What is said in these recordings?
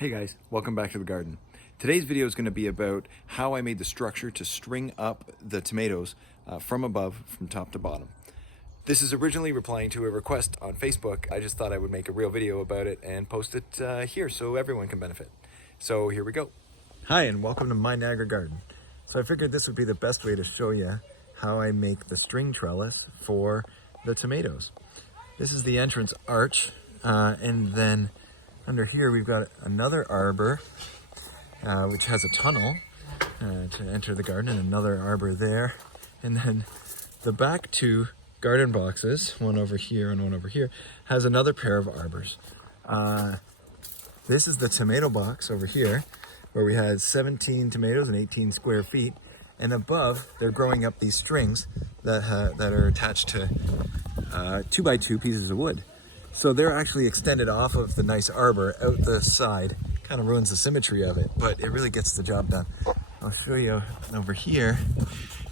Hey guys, welcome back to the garden. Today's video is going to be about how I made the structure to string up the tomatoes from above, from top to bottom. This is originally replying to a request on Facebook. I just thought I would make a real video about it and post it here so everyone can benefit. So here we go. Hi and welcome to MyNiagaraGarden. So I figured this would be the best way to show you how I make the string trellis for the tomatoes. This is the entrance arch and then under here we've got another arbor which has a tunnel to enter the garden, and another arbor there, and then the back two garden boxes, one over here and one over here, has another pair of arbors. This is the tomato box over here where we had 17 tomatoes and 18 square feet, and above they're growing up these strings that are attached to 2x2 pieces of wood. So they're actually extended off of the nice arbor out the side. Kind of ruins the symmetry of it, but it really gets the job done. I'll show you over here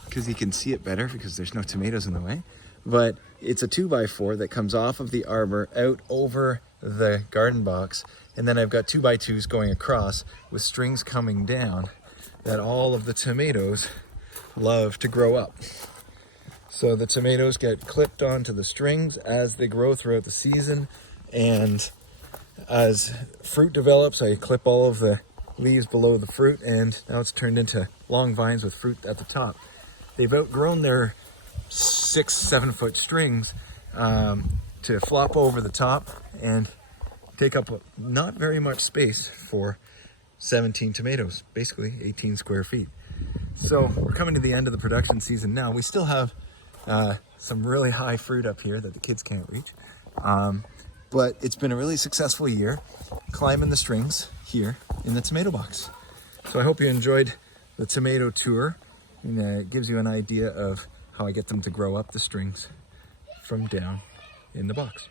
because you can see it better because there's no tomatoes in the way. But it's a 2x4 that comes off of the arbor out over the garden box, and then I've got 2x2s going across with strings coming down that all of the tomatoes love to grow up. So the tomatoes get clipped onto the strings as they grow throughout the season, and as fruit develops, I clip all of the leaves below the fruit, and now it's turned into long vines with fruit at the top. They've outgrown their 6-7 foot strings to flop over the top and take up not very much space for 17 tomatoes, basically 18 square feet. So we're coming to the end of the production season now. We still have some really high fruit up here that the kids can't reach. But it's been a really successful year climbing the strings here in the tomato box. So I hope you enjoyed the tomato tour, and it gives you an idea of how I get them to grow up the strings from down in the box.